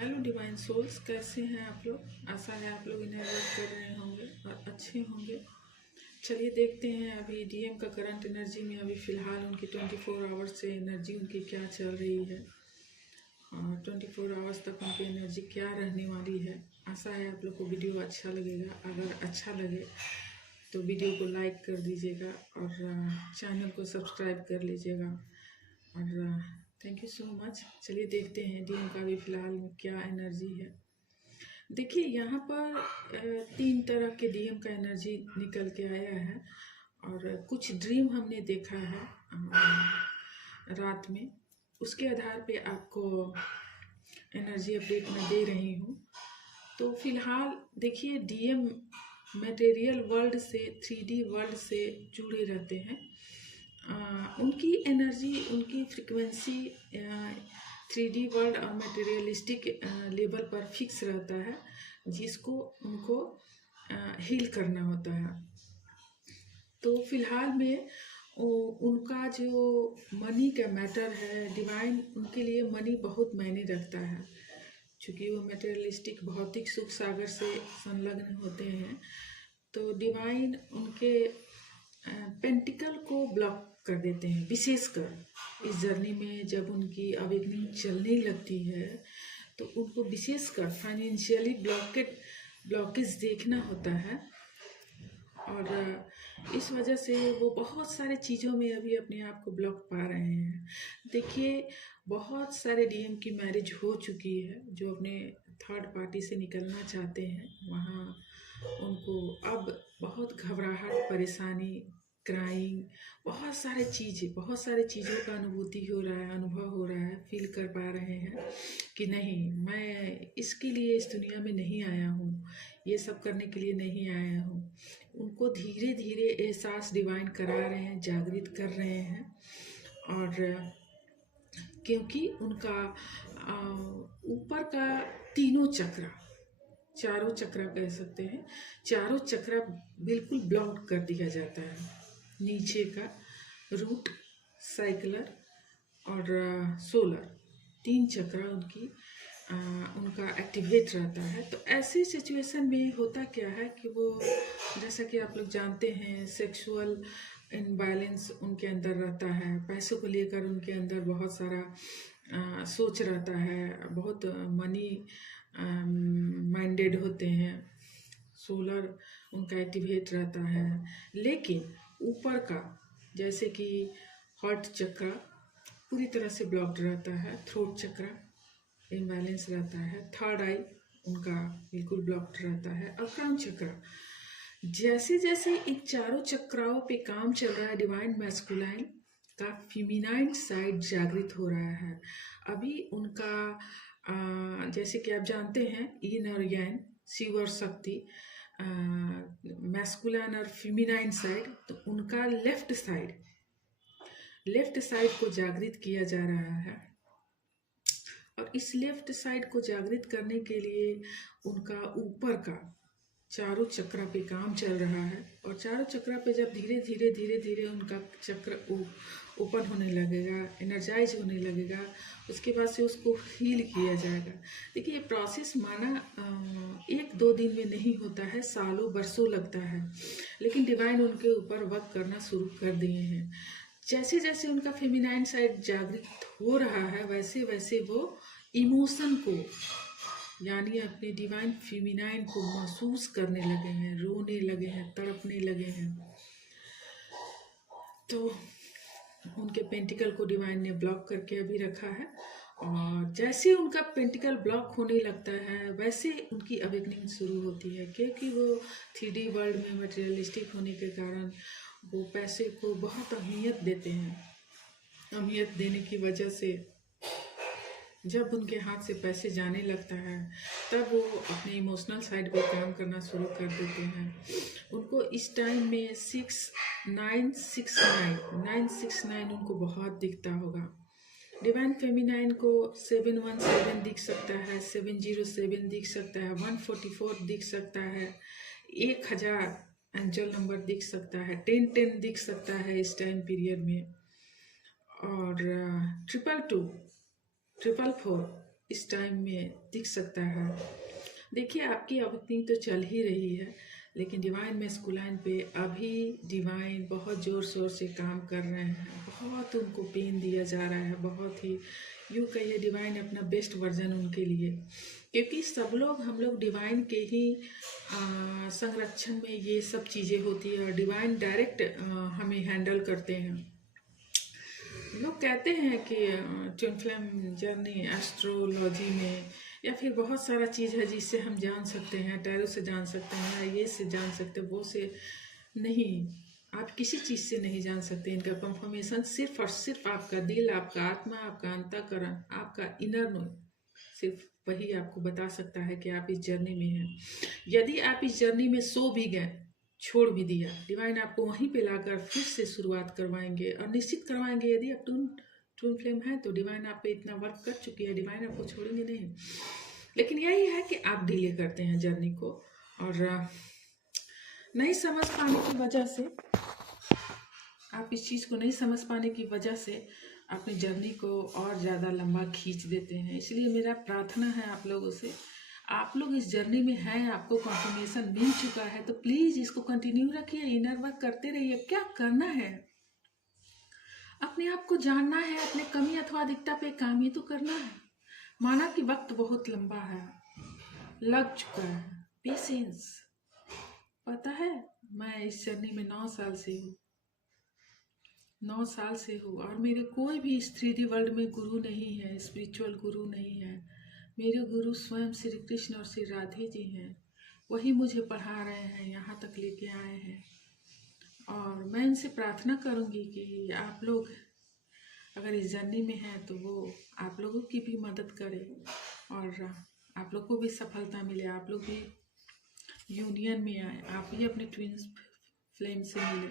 Hello divine souls, कैसे हैं आप लोग। आशा है आप लोग इन्हें वर्क कर रहे होंगे और अच्छे होंगे। चलिए देखते हैं अभी डीएम का करंट एनर्जी में अभी फ़िलहाल उनकी 24 आवर्स से एनर्जी उनकी क्या चल रही है और 24 आवर्स तक उनकी एनर्जी क्या रहने वाली है। आशा है आप लोग को वीडियो अच्छा लगेगा। अगर अच्छा लगे तो वीडियो को लाइक कर दीजिएगा और चैनल को सब्सक्राइब कर लीजिएगा और थैंक यू सो मच। चलिए देखते हैं डीएम का भी फ़िलहाल में क्या एनर्जी है। देखिए यहाँ पर 3 तरह के डीएम का एनर्जी निकल के आया है और कुछ ड्रीम हमने देखा है रात में, उसके आधार पे आपको एनर्जी अपडेट मैं दे रही हूँ। तो फिलहाल देखिए डीएम मटेरियल वर्ल्ड से 3D वर्ल्ड से जुड़े रहते हैं। उनकी एनर्जी, उनकी फ्रिक्वेंसी 3D वर्ल्ड और मटेरियलिस्टिक लेवल पर फिक्स रहता है, जिसको उनको हील करना होता है। तो फिलहाल में उनका जो मनी का मैटर है, डिवाइन उनके लिए मनी बहुत मायने रखता है, चूँकि वो मटेरियलिस्टिक भौतिक सुख सागर से संलग्न होते हैं। तो डिवाइन उनके पेंटिकल को ब्लॉक कर देते हैं। विशेषकर इस जर्नी में जब उनकी अवेकनिंग चलने लगती है तो उनको विशेषकर फाइनेंशियली ब्लॉकेज देखना होता है और इस वजह से वो बहुत सारे चीज़ों में अभी अपने आप को ब्लॉक पा रहे हैं। देखिए बहुत सारे डीएम की मैरिज हो चुकी है जो अपने थर्ड पार्टी से निकलना चाहते हैं। वहाँ उनको अब बहुत घबराहट, परेशानी, क्राइंग, बहुत सारे चीज़ों का अनुभूति हो रहा है, अनुभव हो रहा है, फील कर पा रहे हैं कि नहीं, मैं इसके लिए इस दुनिया में नहीं आया हूँ, ये सब करने के लिए नहीं आया हूँ। उनको धीरे धीरे एहसास डिवाइन करा रहे हैं, जागृत कर रहे हैं। और क्योंकि उनका ऊपर का तीनों चक्र, चारों चक्र कह सकते हैं, चारों चक्र बिल्कुल ब्लॉक कर दिया जाता है। नीचे का रूट, साइकिलर और सोलर, 3 चक्र उनका एक्टिवेट रहता है। तो ऐसी सिचुएशन में होता क्या है कि वो, जैसा कि आप लोग जानते हैं, सेक्सुअल इनबैलेंस उनके अंदर रहता है। पैसों को लेकर उनके अंदर बहुत सारा सोच रहता है, बहुत मनी माइंडेड होते हैं। सोलर उनका एक्टिवेट रहता है, लेकिन ऊपर का जैसे कि हार्ट चक्र पूरी तरह से ब्लॉक्ड रहता है, थ्रोट चक्र इम्बैलेंस रहता है, थर्ड आई उनका बिल्कुल ब्लॉक्ड रहता है और क्राउन चक्र। जैसे जैसे इन चारों चक्राओं पे काम चल रहा है, डिवाइन मैस्कुलाइन का फेमिनाइन साइड जागृत हो रहा है। अभी उनका जैसे कि आप जानते हैं, यिन और यांग, शिव और शक्ति, मैस्कुलाइन और फेमिनाइन साइड, तो उनका लेफ्ट साइड को जागृत किया जा रहा है। और इस लेफ्ट साइड को जागृत करने के लिए उनका ऊपर का चारों चक्र पे काम चल रहा है। और चारों चक्र पे जब धीरे धीरे उनका चक्र ओपन होने लगेगा, एनर्जाइज होने लगेगा, उसके बाद से उसको हील किया जाएगा। देखिए ये प्रोसेस माना 1-2 दिन में नहीं होता है, सालों बरसों लगता है, लेकिन डिवाइन उनके ऊपर वर्क करना शुरू कर दिए हैं। जैसे जैसे उनका फेमिनाइन साइड जागृत हो रहा है, वैसे वैसे वो इमोशन को, यानी अपने डिवाइन फेमिनाइन को महसूस करने लगे हैं, रोने लगे हैं, तड़पने लगे हैं। तो उनके पेंटिकल को डिवाइन ने ब्लॉक करके अभी रखा है और जैसे उनका पेंटिकल ब्लॉक होने लगता है वैसे उनकी अवेकनिंग शुरू होती है, क्योंकि वो 3D वर्ल्ड में मटेरियलिस्टिक होने के कारण वो पैसे को बहुत अहमियत देते हैं। अहमियत देने की वजह से जब उनके हाथ से पैसे जाने लगता है तब वो अपने इमोशनल साइड पे काम करना शुरू कर देते हैं। उनको इस टाइम में 969 उनको बहुत दिखता होगा। डिवाइन फेमिनाइन को 717 दिख सकता है, 707 दिख सकता है, 144 दिख सकता है, 1000 एंजल नंबर दिख सकता है, 1010 दिख सकता है इस टाइम पीरियड में। और 222, 444, इस टाइम में दिख सकता है। देखिए आपकी अवॉइनिंग तो चल ही रही है, लेकिन डिवाइन मैस्कुलाइन पे अभी डिवाइन बहुत ज़ोर शोर से काम कर रहे हैं। बहुत उनको पेन दिया जा रहा है, बहुत ही यूँ कहिए डिवाइन अपना बेस्ट वर्जन उनके लिए, क्योंकि सब लोग हम लोग डिवाइन के ही संरक्षण में ये सब चीज़ें होती है और डिवाइन डायरेक्ट हमें हैंडल करते हैं। लोग कहते हैं कि ट्विन फ्लेम जर्नी एस्ट्रोलॉजी में या फिर बहुत सारा चीज़ है जिससे हम जान सकते हैं, टैरो से जान सकते हैं, या ये से जान सकते हैं, वो से नहीं। आप किसी चीज़ से नहीं जान सकते। इनका कंफर्मेशन सिर्फ और सिर्फ आपका दिल, आपका आत्मा, आपका अंतःकरण, आपका इनर नो, सिर्फ वही आपको बता सकता है कि आप इस जर्नी में हैं। यदि आप इस जर्नी में सो भी गए, छोड़ भी दिया, डिवाइन आपको वहीं पे लाकर फिर से शुरुआत करवाएंगे और निश्चित करवाएंगे। यदि आप ट्विन फ्लेम है तो डिवाइन आप पे इतना वर्क कर चुकी है, डिवाइन आपको छोड़ेंगे नहीं। लेकिन यही है कि आप डिले करते हैं जर्नी को, और नहीं समझ पाने की वजह से, आप इस चीज़ को नहीं समझ पाने की वजह से अपनी जर्नी को और ज़्यादा लंबा खींच देते हैं। इसलिए मेरा प्रार्थना है आप लोगों से, आप लोग इस जर्नी में हैं, आपको कॉन्फर्मेशन मिल चुका है, तो प्लीज़ इसको कंटिन्यू रखिए, इनर वर्क करते रहिए। क्या करना है, अपने आप को जानना है, अपने कमी अथवा अधिकता पे काम ही तो करना है। माना कि वक्त बहुत लंबा है, लग चुका है, पेशेंस। पता है मैं इस जर्नी में 9 साल से हूँ, 9 साल से हूँ, और मेरे कोई भी इस 3D वर्ल्ड में गुरु नहीं है, स्पिरिचुअल गुरु नहीं है। मेरे गुरु स्वयं श्री कृष्ण और श्री राधे जी हैं। वही मुझे पढ़ा रहे हैं, यहाँ तक लेके आए हैं। और मैं इनसे प्रार्थना करूँगी कि आप लोग अगर इस जर्नी में हैं तो वो आप लोगों की भी मदद करें और आप लोग को भी सफलता मिले, आप लोग भी यूनियन में आए, आप भी अपने ट्विन फ्लेम से मिले।